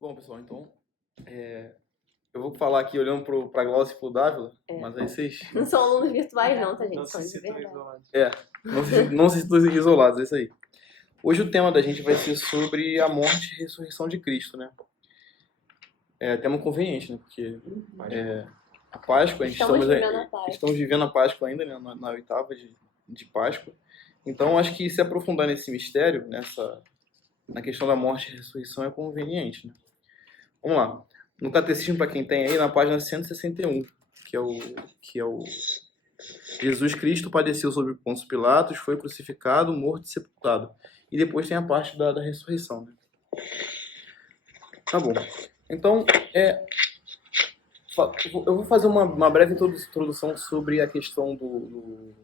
Bom, pessoal, então, eu vou falar aqui olhando para a Glaucia e para o Dávila, mas aí vocês... Não são alunos virtuais não, tá, gente? Não São se de sintam verdade. isolados. não se sintam isolados, é isso aí. Hoje o tema da gente vai ser sobre a morte e ressurreição de Cristo, né? É tema conveniente, né? Porque a Páscoa, estamos vivendo a Páscoa ainda, né? Na oitava de Páscoa. Então, acho que se aprofundar nesse mistério, na questão da morte e ressurreição, é conveniente, né? Vamos lá. No Catecismo, para quem tem aí, na página 161, que é o Jesus Cristo padeceu sob Pôncio Pilatos, foi crucificado, morto e sepultado. E depois tem a parte da ressurreição, né? Tá bom. Então, eu vou fazer uma breve introdução sobre a questão do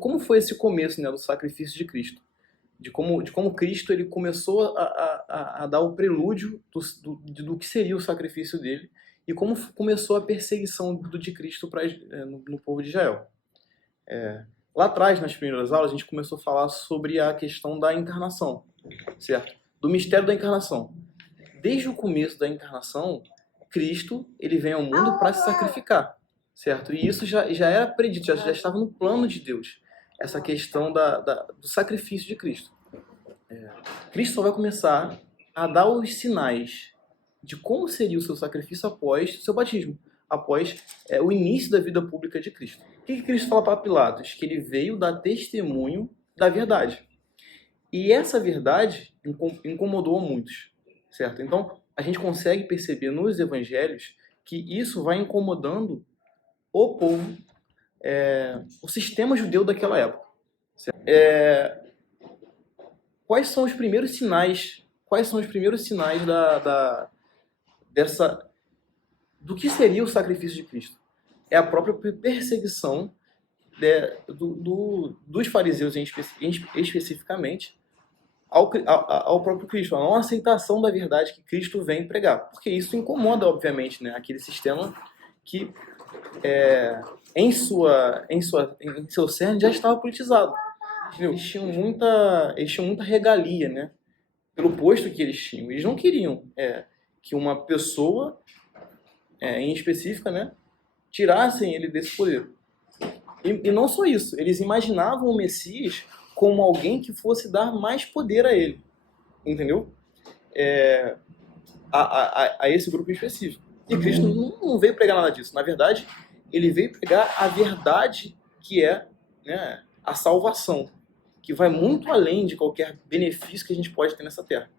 como foi esse começo, né, do sacrifício de Cristo. De como Cristo ele começou a dar o prelúdio do que seria o sacrifício dele e como começou a perseguição de Cristo no povo de Israel. Lá atrás, nas primeiras aulas, a gente começou a falar sobre a questão da encarnação, certo? Do mistério da encarnação. Desde o começo da encarnação, Cristo ele vem ao mundo para se sacrificar, certo? E isso já era predito, já estava no plano de Deus, essa questão do sacrifício de Cristo. Cristo só vai começar a dar os sinais de como seria o seu sacrifício após o seu batismo, após o início da vida pública de Cristo. O que Cristo fala para Pilatos? Que ele veio dar testemunho da verdade. E essa verdade incomodou a muitos, certo? Então, a gente consegue perceber nos evangelhos que isso vai incomodando o povo, o sistema judeu daquela época. Quais são os primeiros sinais do que seria o sacrifício de Cristo? É a própria perseguição dos fariseus, especificamente, ao próprio Cristo, a não aceitação da verdade que Cristo vem pregar. Porque isso incomoda, obviamente, né, aquele sistema que, em seu cerne, já estava politizado. Eles tinham muita regalia, né, pelo posto que eles tinham. Eles não queriam que uma pessoa, em específica, né, tirassem ele desse poder. E não só isso, eles imaginavam o Messias como alguém que fosse dar mais poder a ele, entendeu? A esse grupo específico. E Cristo não veio pregar nada disso. Na verdade, ele veio pregar a verdade que é, né, a salvação, que vai muito além de qualquer benefício que a gente pode ter nessa terra.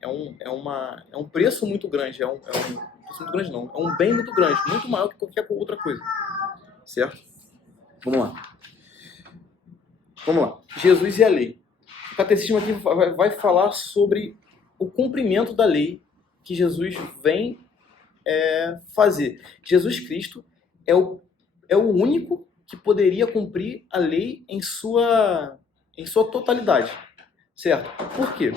É um preço muito grande, preço muito grande não, é um bem muito grande, muito maior que qualquer outra coisa, certo? Vamos lá. Jesus e a lei. O catecismo aqui vai falar sobre o cumprimento da lei que Jesus vem fazer. Jesus Cristo é o único que poderia cumprir a lei em sua totalidade, certo? Por quê?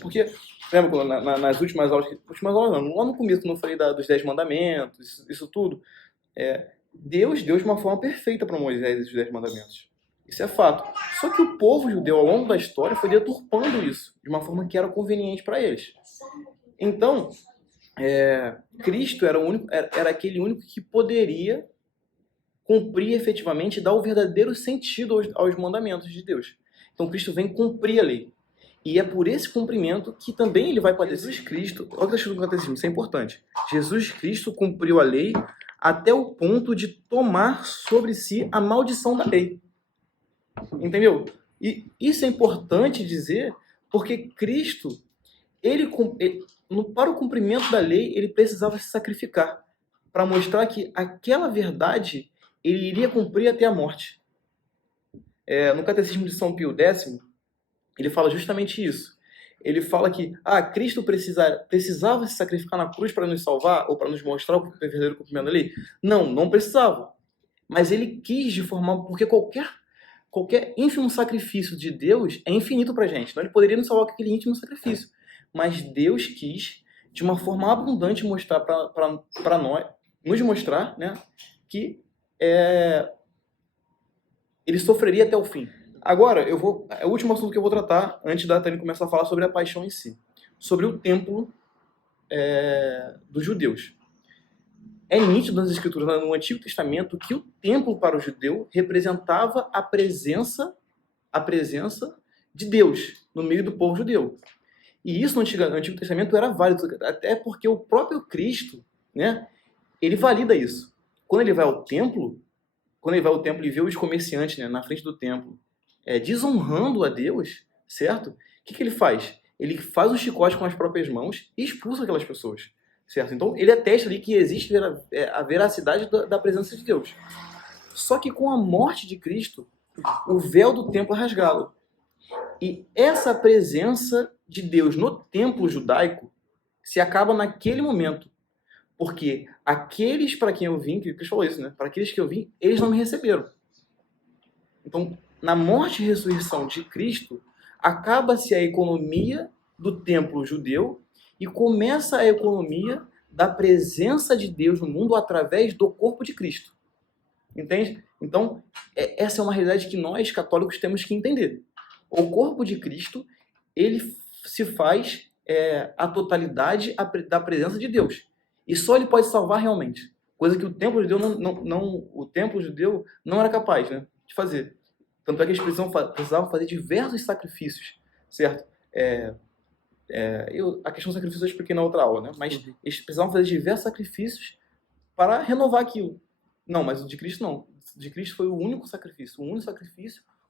Porque, lembra nas últimas aulas não, lá no começo, quando eu falei dos 10 mandamentos, isso tudo, Deus deu de uma forma perfeita para Moisés esses 10 mandamentos. Isso é fato. Só que o povo judeu, ao longo da história, foi deturpando isso de uma forma que era conveniente para eles. Então, Cristo era aquele único que poderia cumprir efetivamente e dar o verdadeiro sentido aos mandamentos de Deus. Então, Cristo vem cumprir a lei. E é por esse cumprimento que também ele vai padecer. Jesus Cristo, olha o que está escrito no catecismo, isso é importante. Jesus Cristo cumpriu a lei até o ponto de tomar sobre si a maldição da lei. Entendeu? E isso é importante dizer porque Cristo, para o cumprimento da lei, ele precisava se sacrificar para mostrar que aquela verdade ele iria cumprir até a morte. No Catecismo de São Pio X, ele fala justamente isso. Ele fala que Cristo precisava se sacrificar na cruz para nos salvar ou para nos mostrar o verdadeiro cumprimento da lei? Não precisava. Mas ele quis de forma... Porque qualquer ínfimo sacrifício de Deus é infinito para a gente. Então ele poderia nos salvar com aquele ínfimo sacrifício. Mas Deus quis, de uma forma abundante, mostrar para nós, nos mostrar, né, que ele sofreria até o fim. Agora, é o último assunto que eu vou tratar antes da Tânia começar a falar sobre a paixão em si. sobre o templo dos judeus. É nítido nas escrituras, no Antigo Testamento, que o templo para o judeu representava a presença de Deus no meio do povo judeu. E isso no Antigo Testamento era válido, até porque o próprio Cristo, né, ele valida isso. Quando ele vai ao templo e vê os comerciantes, né, na frente do templo, desonrando a Deus, certo? O que ele faz? Ele faz um chicote com as próprias mãos e expulsa aquelas pessoas, certo? Então ele atesta ali que existe a veracidade da presença de Deus. Só que com a morte de Cristo, o véu do templo é rasgado. E essa presença de Deus no templo judaico se acaba naquele momento. Porque aqueles para quem eu vim, que Cristo falou isso, né? Para aqueles que eu vim, eles não me receberam. Então, na morte e ressurreição de Cristo, acaba-se a economia do templo judeu e começa a economia da presença de Deus no mundo através do corpo de Cristo. Entende? Então, essa é uma realidade que nós, católicos, temos que entender. O corpo de Cristo, ele se faz a totalidade da presença de Deus. E só ele pode salvar realmente. Coisa que o templo judeu o templo judeu não era capaz, né, de fazer. Tanto é que eles precisavam fazer diversos sacrifícios, certo? A questão do sacrifício eu expliquei na outra aula, né? Mas eles precisavam fazer diversos sacrifícios para renovar aquilo. Não, mas o de Cristo não. O de Cristo foi o único sacrifício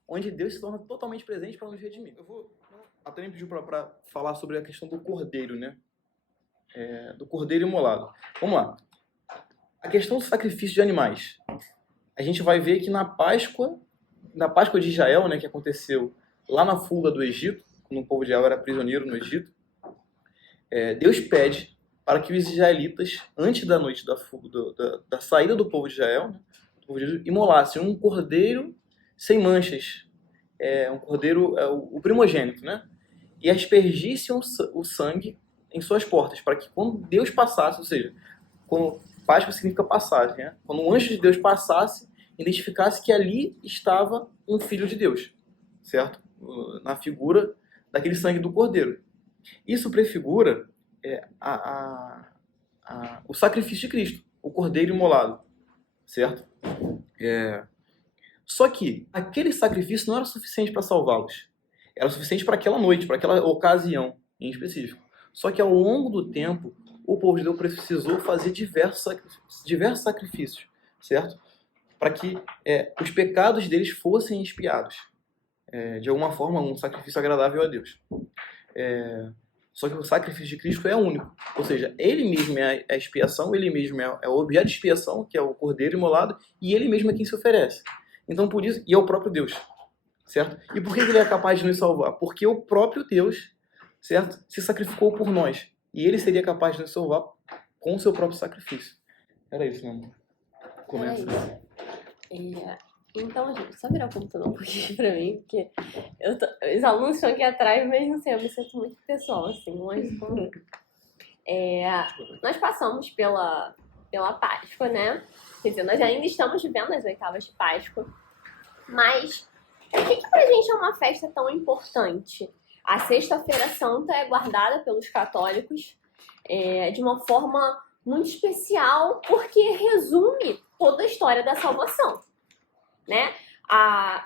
onde Deus se torna totalmente presente para nos redimir. A Tânia pediu para falar sobre a questão do cordeiro, né? Do cordeiro imolado. Vamos lá. A questão do sacrifício de animais. A gente vai ver que na Páscoa de Israel, né, que aconteceu lá na fuga do Egito, quando o povo de Israel era prisioneiro no Egito, Deus pede para que os israelitas, antes da noite da saída do povo de Israel, né, imolassem um cordeiro sem manchas, um cordeiro, o primogênito, né, e aspergissem o sangue em suas portas, para que quando Deus passasse, ou seja, quando Páscoa significa passagem, né, quando o anjo de Deus passasse, identificasse que ali estava um filho de Deus, certo? Na figura daquele sangue do cordeiro. Isso prefigura o sacrifício de Cristo, o cordeiro imolado, certo? Só que aquele sacrifício não era suficiente para salvá-los. Era suficiente para aquela noite, para aquela ocasião em específico. Só que ao longo do tempo, o povo de Deus precisou fazer diversos sacrifícios, certo? Para que os pecados deles fossem expiados. De alguma forma, um sacrifício agradável a Deus. Só que o sacrifício de Cristo é único. Ou seja, ele mesmo é a expiação, ele mesmo é o objeto de expiação, que é o cordeiro imolado, e ele mesmo é quem se oferece. Então, por isso, e é o próprio Deus, certo? E por que ele é capaz de nos salvar? Porque o próprio Deus, certo, se sacrificou por nós. E ele seria capaz de nos salvar com o seu próprio sacrifício. Era isso, né? Começa. Então, gente, só virar o computador um pouquinho pra mim, porque os alunos estão aqui atrás, mas não sei, eu me sinto muito pessoal, assim, longe comum. Nós passamos pela Páscoa, né? Quer dizer, nós ainda estamos vivendo as oitavas de Páscoa, mas por que pra gente é uma festa tão importante? A Sexta-feira Santa é guardada pelos católicos de uma forma muito especial, porque resume toda a história da salvação, né?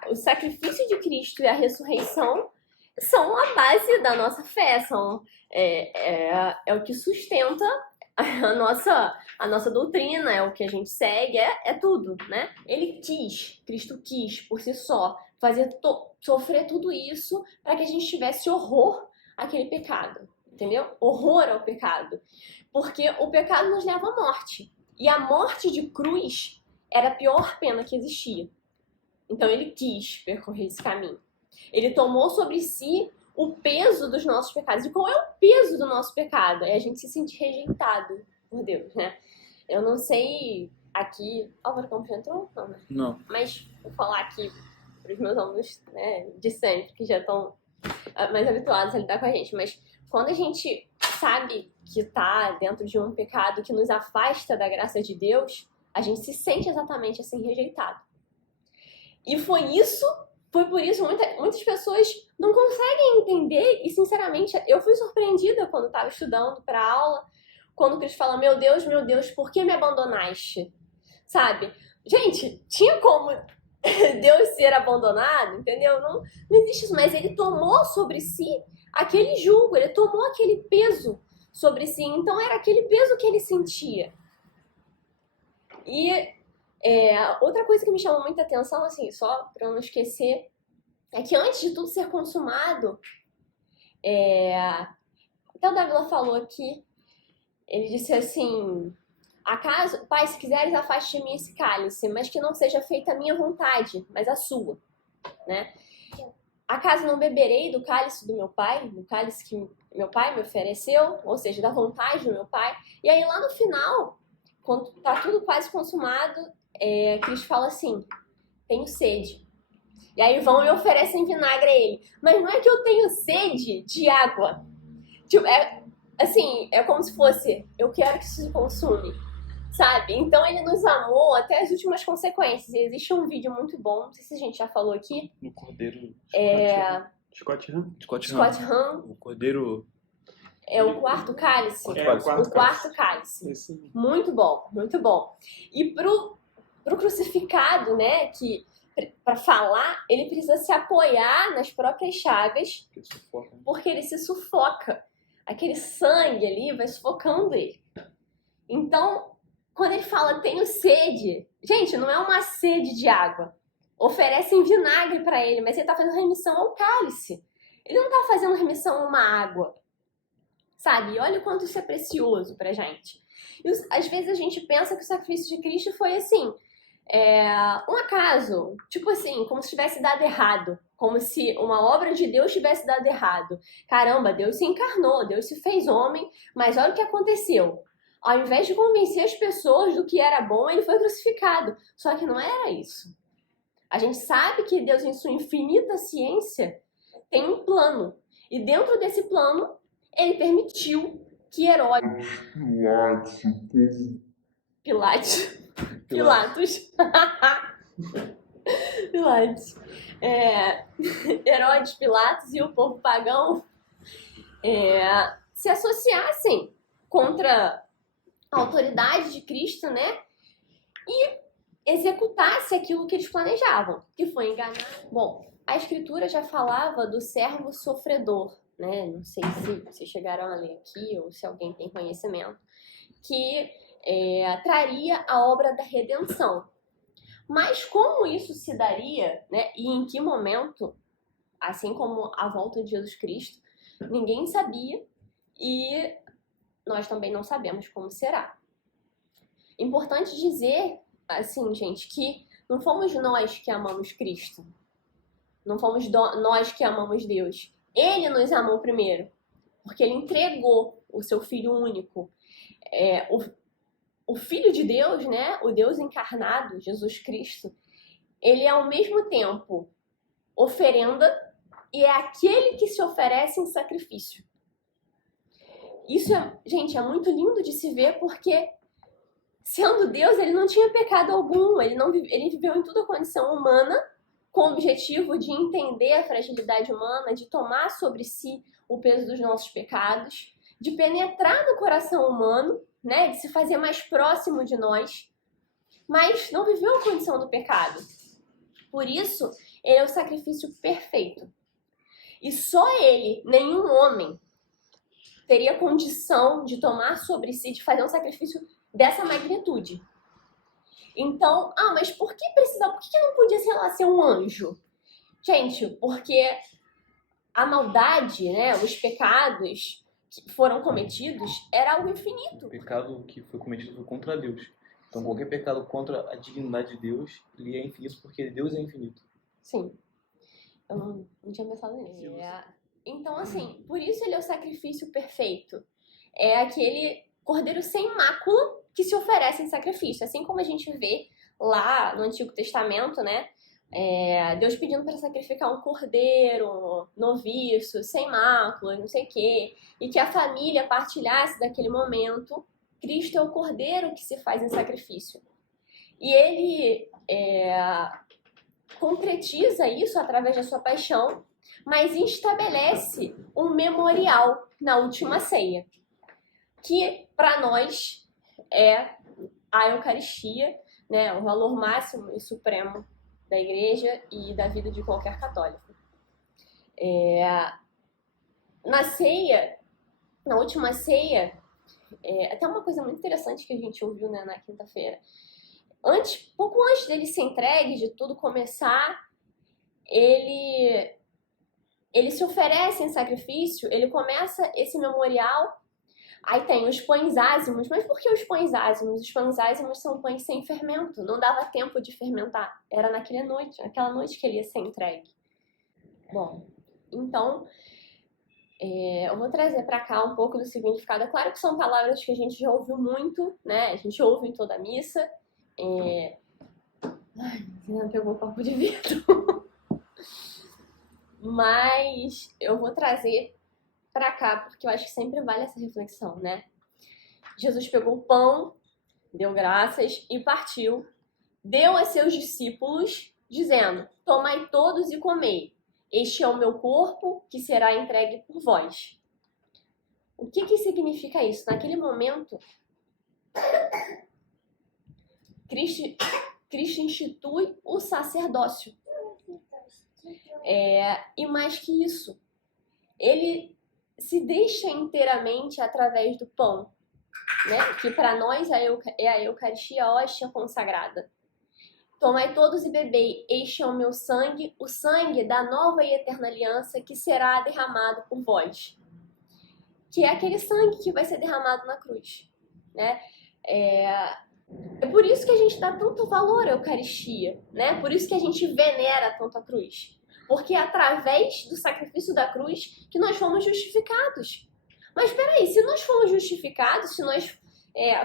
O sacrifício de Cristo e a ressurreição são a base da nossa fé, é o que sustenta a nossa doutrina, é o que a gente segue, é tudo, né? Cristo quis, por si só, sofrer tudo isso para que a gente tivesse horror àquele pecado, entendeu? Horror ao pecado. Porque o pecado nos leva à morte. E a morte de cruz era a pior pena que existia. Então ele quis percorrer esse caminho. Ele tomou sobre si o peso dos nossos pecados. E qual é o peso do nosso pecado? É a gente se sentir rejeitado por Deus, né? Eu não sei aqui... Álvaro Campos entrou? Não, né? Não. Mas vou falar aqui para os meus alunos, né, de sempre, que já estão mais habituados a lidar com a gente. Mas quando a gente sabe que está dentro de um pecado que nos afasta da graça de Deus, a gente se sente exatamente assim, rejeitado. E foi isso foi por isso muitas pessoas não conseguem entender e, sinceramente, eu fui surpreendida quando estava estudando para aula, quando Cristo fala, meu Deus, por que me abandonaste? Sabe? Gente, tinha como Deus ser abandonado, entendeu? Não existe isso, mas ele tomou sobre si aquele jugo, ele tomou aquele peso sobre si, então era aquele peso que ele sentia. E outra coisa que me chamou muita atenção, assim, só para eu não esquecer, é que antes de tudo ser consumado, até o Davila falou aqui, ele disse assim, acaso, Pai, se quiseres afaste de mim esse cálice, mas que não seja feita a minha vontade, mas a sua, né? Acaso não beberei do cálice do meu pai, do cálice que meu pai me ofereceu, ou seja, da vontade do meu pai? E aí lá no final, quando tá tudo quase consumado, Cristo fala assim, tenho sede. E aí vão e oferecem vinagre a ele. Mas não é que eu tenho sede de água. Tipo, é como se fosse, eu quero que isso se consume, sabe? Então ele nos amou até as últimas consequências. E existe um vídeo muito bom, não sei se a gente já falou aqui. No Cordeiro... Scott Hahn. Scott Hahn. O Cordeiro... É o quarto cálice. O quarto cálice. Esse. Muito bom, muito bom. E pro crucificado, né, que para falar, ele precisa se apoiar nas próprias chagas, porque ele se sufoca. Aquele sangue ali vai sufocando ele. Então, quando ele fala, tenho sede, gente, não é uma sede de água. Oferecem vinagre para ele, mas ele está fazendo remissão ao cálice. Ele não está fazendo remissão a uma água. Sabe? E olha o quanto isso é precioso pra gente. E às vezes a gente pensa que o sacrifício de Cristo foi assim, um acaso, tipo assim, como se tivesse dado errado, como se uma obra de Deus tivesse dado errado. Caramba, Deus se encarnou, Deus se fez homem, mas olha o que aconteceu. Ao invés de convencer as pessoas do que era bom, ele foi crucificado. Só que não era isso. A gente sabe que Deus, em sua infinita ciência, tem um plano. E dentro desse plano, ele permitiu que Herodes... Pilatos. Herodes, Pilatos e o povo pagão se associassem contra a autoridade de Cristo, né? E executasse aquilo que eles planejavam, que foi enganar. Bom, a Escritura já falava do servo sofredor, né? Não sei se vocês chegaram a ler aqui ou se alguém tem conhecimento, que traria a obra da redenção. Mas como isso se daria, né? E em que momento, assim como a volta de Jesus Cristo, ninguém sabia e nós também não sabemos como será. Importante dizer, assim, gente, que não fomos nós que amamos Cristo. Não fomos nós que amamos Deus. Ele nos amou primeiro, porque ele entregou o seu Filho único. O Filho de Deus, né, o Deus encarnado, Jesus Cristo, ele é ao mesmo tempo oferenda e é aquele que se oferece em sacrifício. Isso, gente, é muito lindo de se ver porque, sendo Deus, ele não tinha pecado algum, ele viveu em toda a condição humana, com o objetivo de entender a fragilidade humana, de tomar sobre si o peso dos nossos pecados, de penetrar no coração humano, né, de se fazer mais próximo de nós, mas não viveu a condição do pecado. Por isso, ele é o sacrifício perfeito. E só ele, nenhum homem, teria condição de tomar sobre si, de fazer um sacrifício dessa magnitude. Então, mas por que não podia, sei lá, ser um anjo? Gente, porque a maldade, né, os pecados que foram cometidos era algo infinito. O pecado que foi cometido foi contra Deus. Então qualquer pecado contra a dignidade de Deus, ele é infinito porque Deus é infinito. Sim. Eu não tinha pensado nisso. Então, assim, por isso ele é o sacrifício perfeito. É aquele cordeiro sem mácula que se oferece em sacrifício. Assim como a gente vê lá no Antigo Testamento, né? Deus pedindo para sacrificar um cordeiro noviço, sem mácula, não sei o quê, e que a família partilhasse daquele momento. Cristo é o cordeiro que se faz em sacrifício. E ele concretiza isso através da sua paixão, mas estabelece um memorial na última ceia, que para nós é a Eucaristia, né, o valor máximo e supremo da igreja e da vida de qualquer católico. Na ceia, na última ceia, até uma coisa muito interessante que a gente ouviu, né, na quinta-feira. Pouco antes dele ser entregue, de tudo começar, ele se oferece em sacrifício, ele começa esse memorial. Aí tem os pães ázimos. Mas por que os pães ázimos? Os pães ázimos são pães sem fermento. Não dava tempo de fermentar. Era naquela noite que ele ia ser entregue. Bom, então eu vou trazer para cá um pouco do significado. É claro que são palavras que a gente já ouviu muito, né? A gente ouve em toda a missa. Ai, não pegou o copo de vidro. Mas eu vou trazer para cá, porque eu acho que sempre vale essa reflexão, né? Jesus pegou o pão, deu graças e partiu, deu a seus discípulos, dizendo: tomai todos e comei, este é o meu corpo que será entregue por vós. O que significa isso? Naquele momento, Cristo institui o sacerdócio. E mais que isso, ele se deixa inteiramente através do pão, né? Que para nós é a Eucaristia, a hóstia consagrada. Tomai todos e bebei, este é o meu sangue, o sangue da nova e eterna aliança que será derramado por vós. Que é aquele sangue que vai ser derramado na cruz, né? É por isso que a gente dá tanto valor à Eucaristia, né? Por isso que a gente venera tanto a cruz. Porque é através do sacrifício da cruz que nós fomos justificados. Mas peraí, se nós fomos justificados, se nós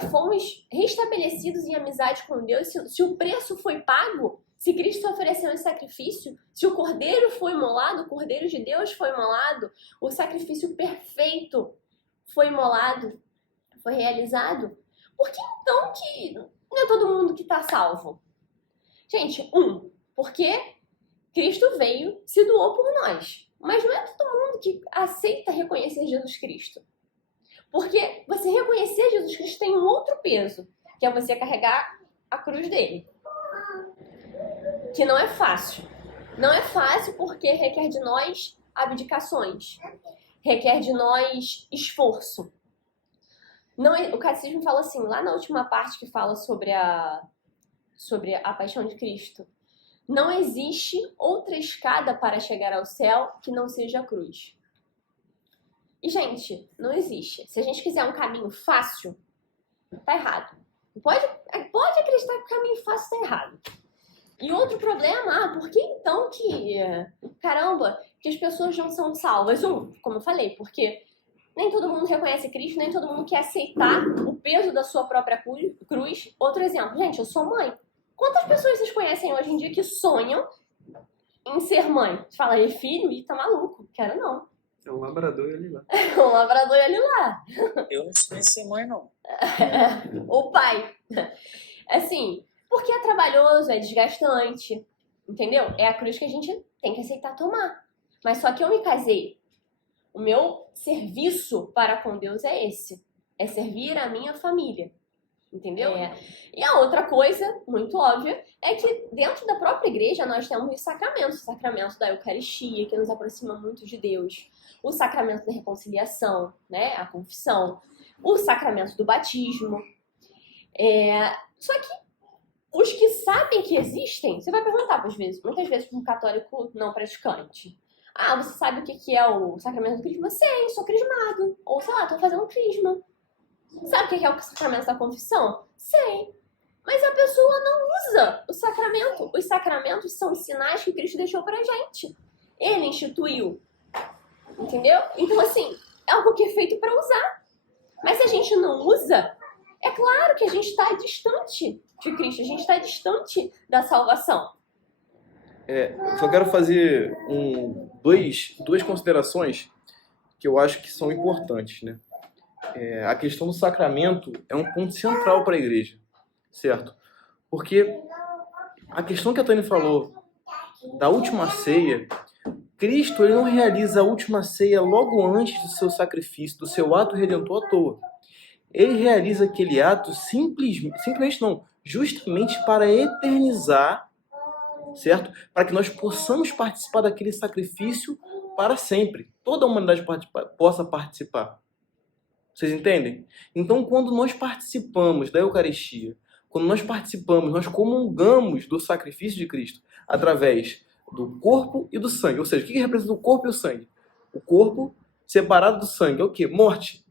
fomos restabelecidos em amizade com Deus, se o preço foi pago, se Cristo ofereceu esse sacrifício, se o Cordeiro foi imolado, o Cordeiro de Deus foi imolado, o sacrifício perfeito foi imolado, foi realizado, por que então que não é todo mundo que está salvo? Gente, porque Cristo veio, se doou por nós. Mas não é todo mundo que aceita reconhecer Jesus Cristo. Porque você reconhecer Jesus Cristo tem um outro peso, que é você carregar a cruz dele. Que não é fácil. Não é fácil porque requer de nós abdicações. Requer de nós esforço. O catecismo fala assim, lá na última parte que fala sobre a paixão de Cristo: não existe outra escada para chegar ao céu que não seja a cruz. E, gente, não existe. Se a gente quiser um caminho fácil, tá errado. Pode acreditar que o caminho fácil tá errado. E outro problema, por que então que as pessoas não são salvas? Como eu falei, porque nem todo mundo reconhece Cristo, nem todo mundo quer aceitar o peso da sua própria cruz. Outro exemplo, gente, eu sou mãe. Quantas pessoas vocês conhecem hoje em dia que sonham em ser mãe? Você fala, filho? Ih, tá maluco. Quero não. É um labrador e ali lá. Um labrador e ali lá. Eu não sei ser mãe, não. O pai. Assim, porque é trabalhoso, é desgastante. Entendeu? É a cruz que a gente tem que aceitar tomar. Mas só que eu me casei. O meu serviço para com Deus é esse. É servir a minha família. Entendeu? E a outra coisa, muito óbvia, é que dentro da própria igreja nós temos os sacramentos. O sacramento da Eucaristia, que nos aproxima muito de Deus. O sacramento da reconciliação, né? A confissão. O sacramento do batismo. Só que os que sabem que existem, você vai perguntar muitas vezes para um católico não praticante: você sabe o que é o sacramento do crisma? Sei, sou crismado. Ou sei lá, tô fazendo crisma. Sabe o que é o sacramento da confissão? Sei. Mas a pessoa não usa o sacramento. Os sacramentos são sinais que Cristo deixou pra gente. Ele instituiu. Entendeu? Então, assim, é algo que é feito pra usar. Mas se a gente não usa, é claro que a gente está distante de Cristo. A gente está distante da salvação. Só quero fazer duas considerações que eu acho que são importantes, né? A questão do sacramento é um ponto central para a igreja, certo? Porque a questão que a Tânia falou da última ceia, Cristo ele não realiza a última ceia logo antes do seu sacrifício, do seu ato redentor à toa. Ele realiza aquele ato simplesmente não, justamente para eternizar, certo? Para que nós possamos participar daquele sacrifício para sempre. Toda a humanidade possa participar. Vocês entendem? Então, quando nós participamos da Eucaristia, quando nós participamos, nós comungamos do sacrifício de Cristo através do corpo e do sangue. Ou seja, o que representa o corpo e o sangue? O corpo separado do sangue é o quê? Morte.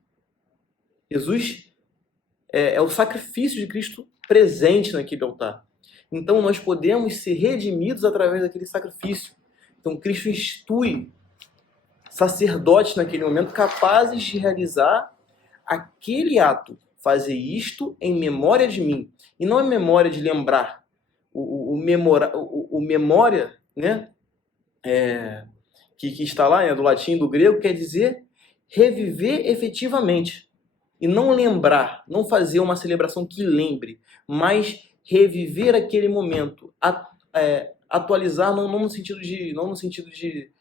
Jesus é o sacrifício de Cristo presente naquele altar. Então, nós podemos ser redimidos através daquele sacrifício. Então, Cristo institui sacerdotes naquele momento capazes de realizar aquele ato. Fazer isto em memória de mim. E não é memória de lembrar. O memória, né, que está lá, né, do latim e do grego, quer dizer reviver efetivamente. E não lembrar, não fazer uma celebração que lembre, mas reviver aquele momento, atualizar não no sentido de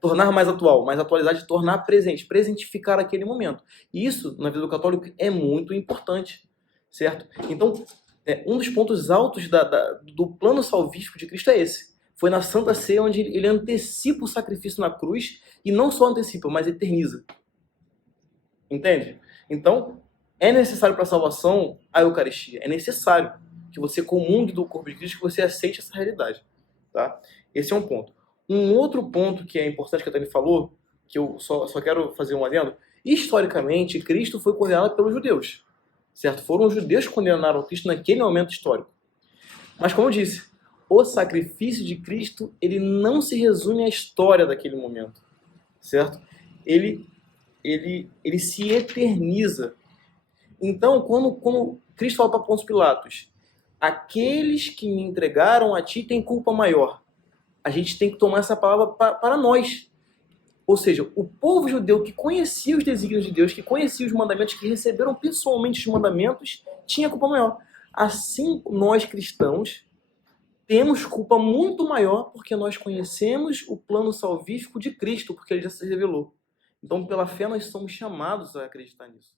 tornar mais atual, mas atualizar de tornar presente, presentificar aquele momento. E isso, na vida do católico, é muito importante, certo? Então, um dos pontos altos do plano salvífico de Cristo é esse. Foi na Santa Ceia onde ele antecipa o sacrifício na cruz, e não só antecipa, mas eterniza. Entende? Então, é necessário para a salvação a Eucaristia. É necessário que você comungue do corpo de Cristo, que você aceite essa realidade. Tá? Esse é um ponto. Um outro ponto que é importante que a Tânia falou, que eu só quero fazer um adendo, historicamente, Cristo foi condenado pelos judeus. Certo? Foram os judeus que condenaram Cristo naquele momento histórico. Mas, como eu disse, o sacrifício de Cristo, ele não se resume à história daquele momento. Certo? Ele se eterniza. Então, quando Cristo fala para Pôncio Pilatos, aqueles que me entregaram a ti têm culpa maior. A gente tem que tomar essa palavra para nós. Ou seja, o povo judeu que conhecia os desígnios de Deus, que conhecia os mandamentos, que receberam pessoalmente os mandamentos, tinha culpa maior. Assim, nós cristãos temos culpa muito maior porque nós conhecemos o plano salvífico de Cristo, porque ele já se revelou. Então, pela fé, nós somos chamados a acreditar nisso.